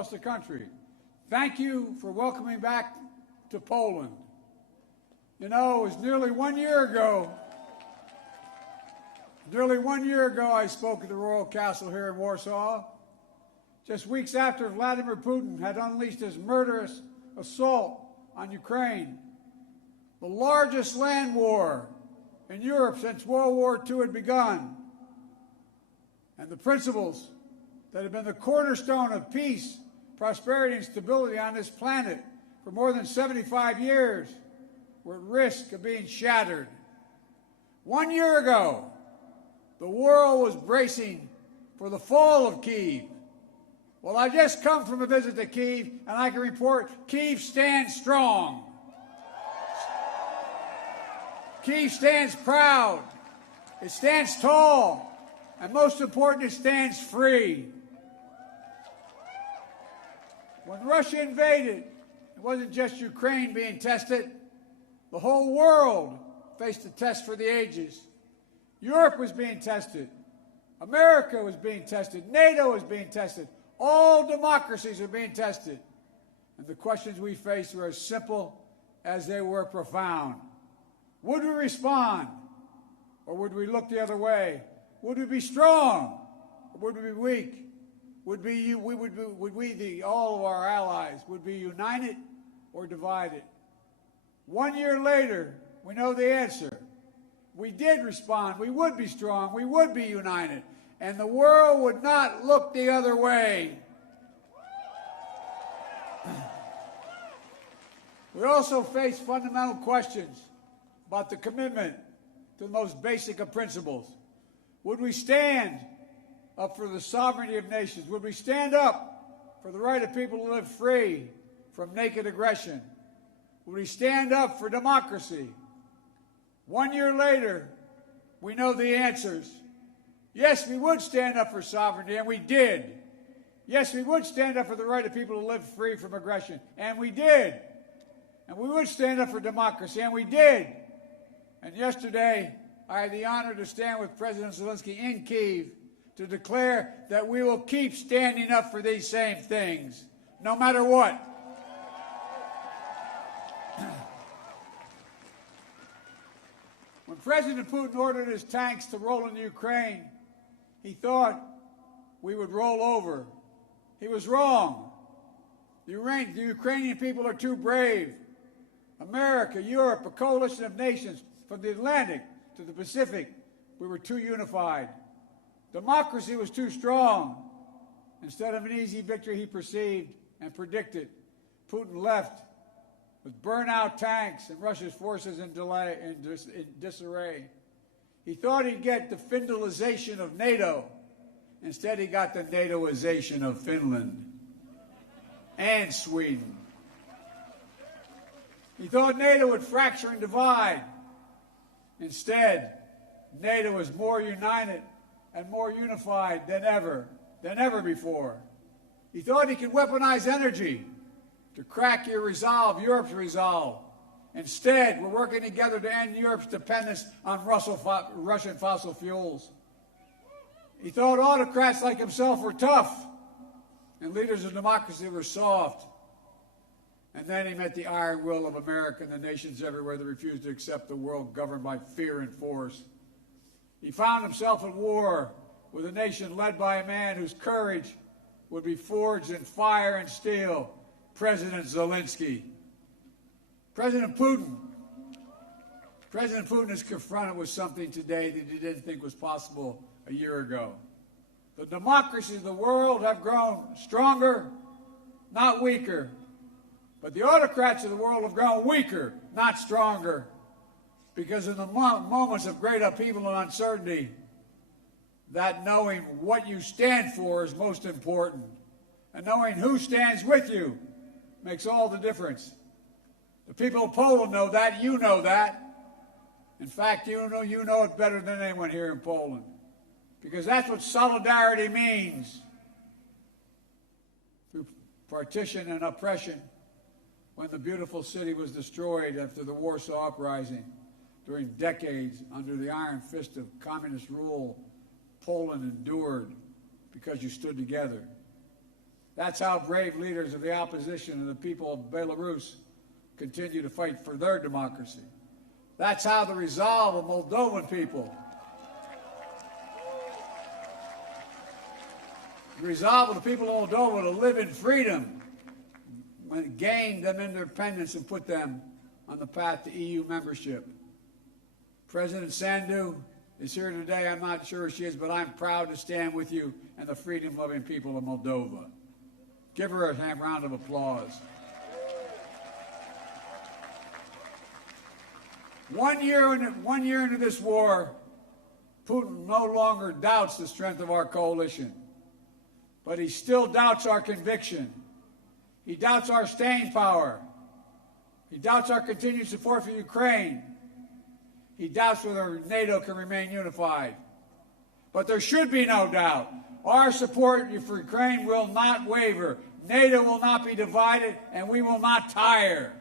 across the country, thank you for welcoming back to Poland. You know, it was nearly 1 year ago. Nearly 1 year ago, I spoke at the Royal Castle here in Warsaw, just weeks after Vladimir Putin had unleashed his murderous assault on Ukraine, the largest land war in Europe since World War II had begun. And the principles that have been the cornerstone of peace, prosperity, and stability on this planet for more than 75 years were at risk of being shattered. 1 year ago, the world was bracing for the fall of Kyiv. Well, I just come from a visit to Kyiv, and I can report Kyiv stands strong. Kyiv stands proud. It stands tall. And most important, it stands free. When Russia invaded, it wasn't just Ukraine being tested. The whole world faced a test for the ages. Europe was being tested. America was being tested. NATO was being tested. All democracies were being tested. And the questions we faced were as simple as they were profound. Would we respond, or would we look the other way? Would we be strong, or would we be weak? All of our allies, would be united or divided? 1 year later, we know the answer. We did respond. We would be strong. We would be united. And the world would not look the other way. We also face fundamental questions about the commitment to the most basic of principles. Would we stand up for the sovereignty of nations? Would we stand up for the right of people to live free from naked aggression? Would we stand up for democracy? 1 year later, we know the answers. Yes, we would stand up for sovereignty, and we did. Yes, we would stand up for the right of people to live free from aggression, and we did. And we would stand up for democracy, and we did. And yesterday, I had the honor to stand with President Zelensky in Kyiv to declare that we will keep standing up for these same things, no matter what. When President Putin ordered his tanks to roll into Ukraine, he thought we would roll over. He was wrong. The Ukrainian people are too brave. America, Europe, a coalition of nations from the Atlantic to the Pacific, we were too unified. Democracy was too strong. Instead of an easy victory he perceived and predicted, Putin left with burnt-out tanks and Russia's forces in disarray. He thought he'd get the Finlandization of NATO. Instead, he got the NATOization of Finland and Sweden. He thought NATO would fracture and divide. Instead, NATO is more united and more unified than ever before. He thought he could weaponize energy to crack your resolve, Europe's resolve. Instead, we're working together to end Europe's dependence on Russian fossil fuels. He thought autocrats like himself were tough and leaders of democracy were soft. And then he met the iron will of America and the nations everywhere that refused to accept the world governed by fear and force. He found himself at war with a nation led by a man whose courage would be forged in fire and steel, President Zelensky. President Putin is confronted with something today that he didn't think was possible a year ago. The democracies of the world have grown stronger, not weaker. But the autocrats of the world have grown weaker, not stronger. Because in the moments of great upheaval and uncertainty, that knowing what you stand for is most important. And knowing who stands with you makes all the difference. The people of Poland know that. You know that. In fact, you know it better than anyone here in Poland. Because that's what solidarity means. Through partition and oppression, when the beautiful city was destroyed after the Warsaw Uprising, during decades under the iron fist of communist rule, Poland endured because you stood together. That's how brave leaders of the opposition and the people of Belarus continue to fight for their democracy. That's how the resolve of Moldovan people, the resolve of the people of Moldova to live in freedom, gained them independence and put them on the path to EU membership. President Sandu is here today. I'm not sure she is, but I'm proud to stand with you and the freedom-loving people of Moldova. Give her a round of applause. 1 year into this war, Putin no longer doubts the strength of our coalition, but he still doubts our conviction. He doubts our staying power. He doubts our continued support for Ukraine. He doubts whether NATO can remain unified. But there should be no doubt. Our support for Ukraine will not waver. NATO will not be divided, and we will not tire.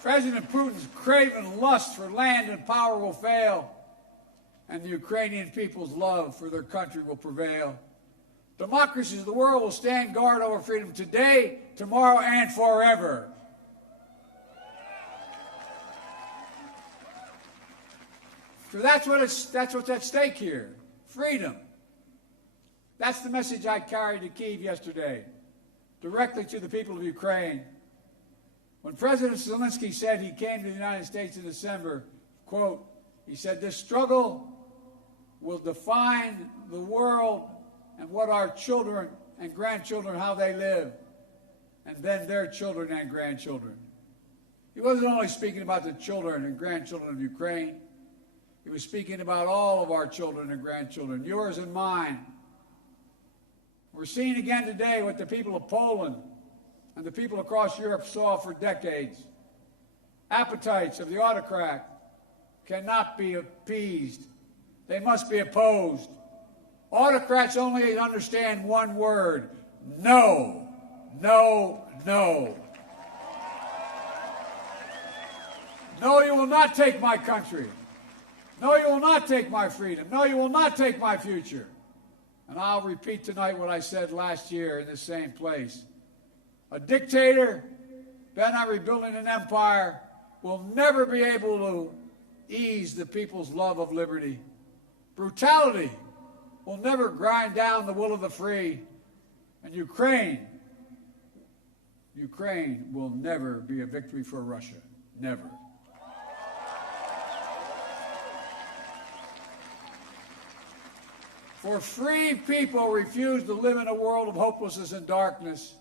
President Putin's craven lust for land and power will fail, and the Ukrainian people's love for their country will prevail. Democracies of the world will stand guard over freedom today, tomorrow, and forever. So that's what's at stake here. Freedom. That's the message I carried to Kyiv yesterday, directly to the people of Ukraine. When President Zelensky said he came to the United States in December, quote, he said, this struggle will define the world and what our children and grandchildren, how they live, and then their children and grandchildren. He wasn't only speaking about the children and grandchildren of Ukraine. He was speaking about all of our children and grandchildren, yours and mine. We're seeing again today what the people of Poland and the people across Europe saw for decades. Appetites of the autocrat cannot be appeased. They must be opposed. Autocrats only understand one word: no, no, no. No, you will not take my country. No, you will not take my freedom. No, you will not take my future. And I'll repeat tonight what I said last year in this same place. A dictator bent on rebuilding an empire will never be able to ease the people's love of liberty. Brutality will never grind down the will of the free. And Ukraine will never be a victory for Russia. Never. For free people refuse to live in a world of hopelessness and darkness.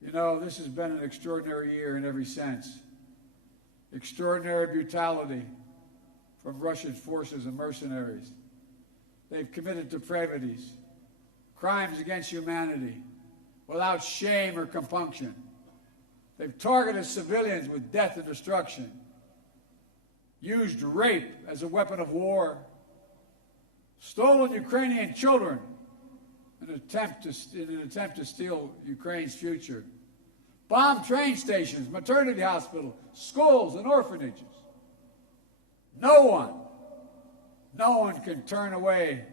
You know, this has been an extraordinary year in every sense. Extraordinary brutality from Russian forces and mercenaries. They've committed depravities, crimes against humanity, without shame or compunction. They've targeted civilians with death and destruction, used rape as a weapon of war, stolen Ukrainian children in an attempt to steal Ukraine's future, bombed train stations, maternity hospitals, schools, and orphanages. No one can turn away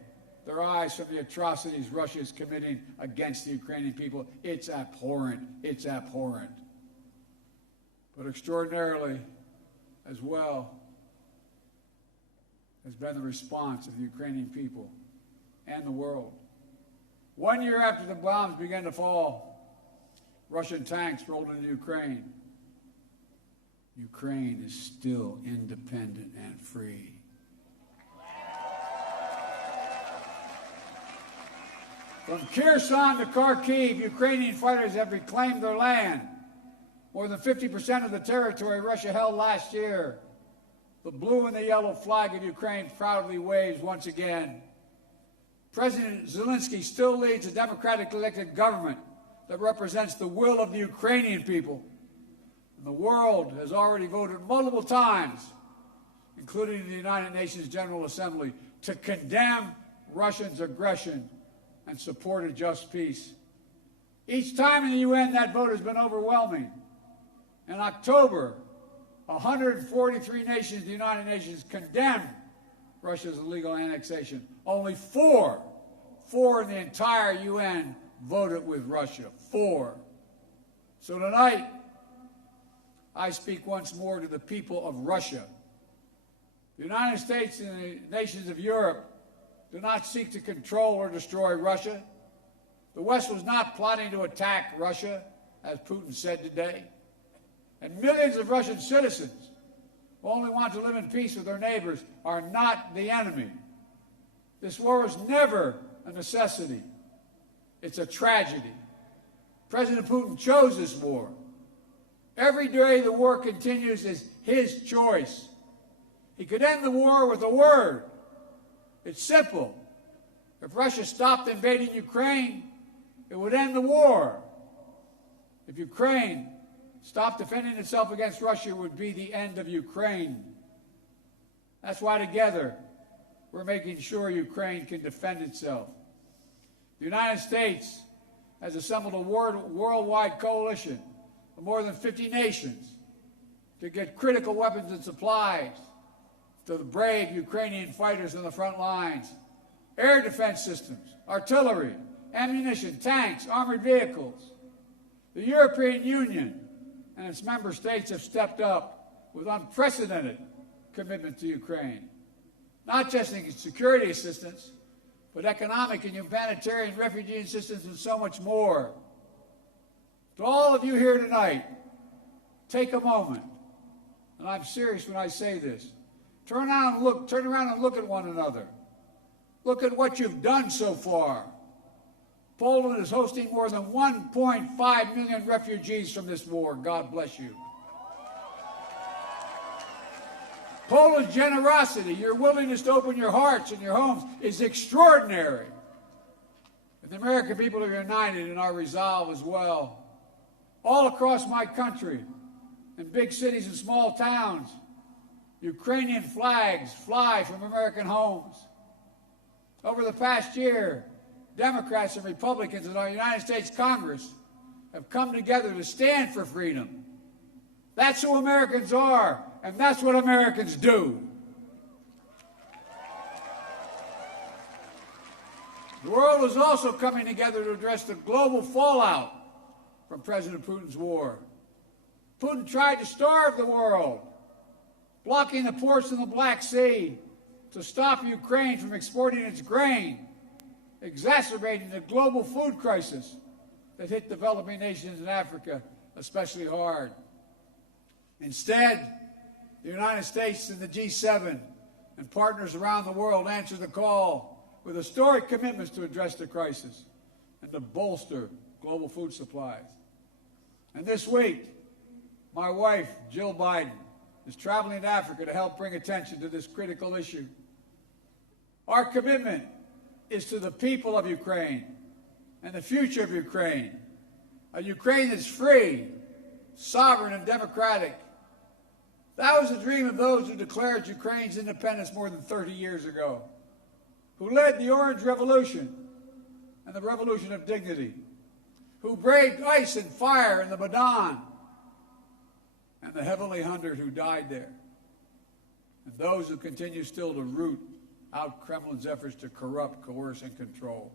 their eyes from the atrocities Russia is committing against the Ukrainian people. It's abhorrent. It's abhorrent. But extraordinarily, as well, has been the response of the Ukrainian people and the world. 1 year after the bombs began to fall, Russian tanks rolled into Ukraine. Ukraine is still independent and free. From Kherson to Kharkiv, Ukrainian fighters have reclaimed their land. More than 50% of the territory Russia held last year. The blue and the yellow flag of Ukraine proudly waves once again. President Zelensky still leads a democratically elected government that represents the will of the Ukrainian people. And the world has already voted multiple times, including the United Nations General Assembly, to condemn Russia's aggression and support a just peace. Each time in the UN, that vote has been overwhelming. In October, 143 nations of the United Nations condemned Russia's illegal annexation. Only four in the entire UN voted with Russia. 4. So tonight, I speak once more to the people of Russia. The United States and the nations of Europe do not seek to control or destroy Russia. The West was not plotting to attack Russia, as Putin said today. And millions of Russian citizens who only want to live in peace with their neighbors are not the enemy. This war was never a necessity. It's a tragedy. President Putin chose this war. Every day the war continues is his choice. He could end the war with a word. It's simple. If Russia stopped invading Ukraine, it would end the war. If Ukraine stopped defending itself against Russia, it would be the end of Ukraine. That's why together we're making sure Ukraine can defend itself. The United States has assembled a worldwide coalition of more than 50 nations to get critical weapons and supplies to the brave Ukrainian fighters on the front lines, air defense systems, artillery, ammunition, tanks, armored vehicles. The European Union and its member states have stepped up with unprecedented commitment to Ukraine, not just in security assistance, but economic and humanitarian refugee assistance and so much more. To all of you here tonight, take a moment, and I'm serious when I say this. Turn around and look at one another. Look at what you've done so far. Poland is hosting more than 1.5 million refugees from this war. God bless you. Poland's generosity, your willingness to open your hearts and your homes is extraordinary. And the American people are united in our resolve as well. All across my country, in big cities and small towns, Ukrainian flags fly from American homes. Over the past year, Democrats and Republicans in our United States Congress have come together to stand for freedom. That's who Americans are, and that's what Americans do. The world is also coming together to address the global fallout from President Putin's war. Putin tried to starve the world, blocking the ports in the Black Sea to stop Ukraine from exporting its grain, exacerbating the global food crisis that hit developing nations in Africa especially hard. Instead, the United States and the G7 and partners around the world answered the call with historic commitments to address the crisis and to bolster global food supplies. And this week, my wife, Jill Biden, is traveling to Africa to help bring attention to this critical issue. Our commitment is to the people of Ukraine and the future of Ukraine, a Ukraine that's free, sovereign, and democratic. That was the dream of those who declared Ukraine's independence more than 30 years ago, who led the Orange Revolution and the Revolution of Dignity, who braved ice and fire in the Maidan, and the heavenly 100 who died there, and those who continue still to root out Kremlin's efforts to corrupt, coerce, and control.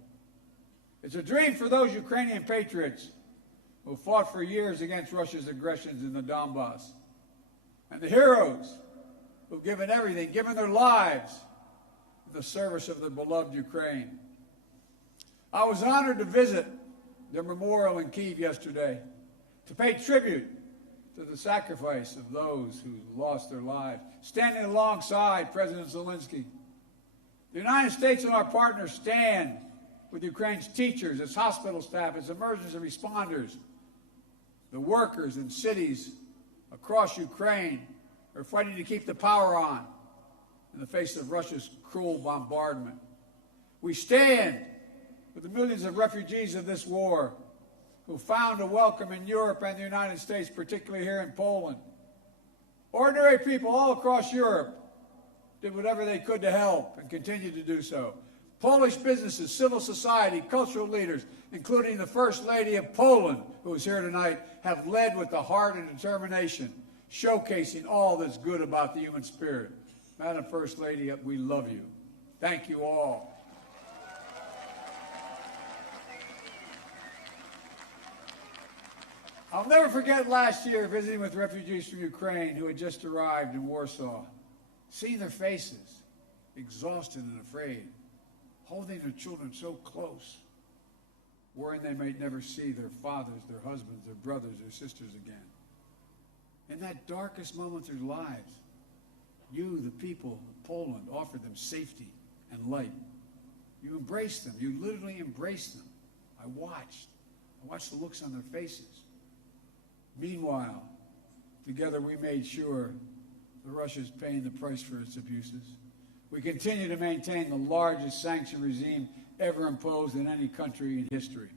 It's a dream for those Ukrainian patriots who fought for years against Russia's aggressions in the Donbass, and the heroes who've given everything, given their lives in the service of their beloved Ukraine. I was honored to visit their memorial in Kyiv yesterday, to pay tribute to the sacrifice of those who lost their lives, standing alongside President Zelensky. The United States and our partners stand with Ukraine's teachers, its hospital staff, its emergency responders, the workers in cities across Ukraine are fighting to keep the power on in the face of Russia's cruel bombardment. We stand with the millions of refugees of this war who found a welcome in Europe and the United States, particularly here in Poland. Ordinary people all across Europe did whatever they could to help and continue to do so. Polish businesses, civil society, cultural leaders, including the First Lady of Poland, who is here tonight, have led with the heart and determination, showcasing all that's good about the human spirit. Madam First Lady, we love you. Thank you all. I'll never forget last year visiting with refugees from Ukraine who had just arrived in Warsaw, seeing their faces, exhausted and afraid, holding their children so close, worrying they might never see their fathers, their husbands, their brothers, their sisters again. In that darkest moment of their lives, you, the people of Poland, offered them safety and light. You embraced them. You literally embraced them. I watched the looks on their faces. Meanwhile, together we made sure that Russia is paying the price for its abuses. We continue to maintain the largest sanction regime ever imposed in any country in history.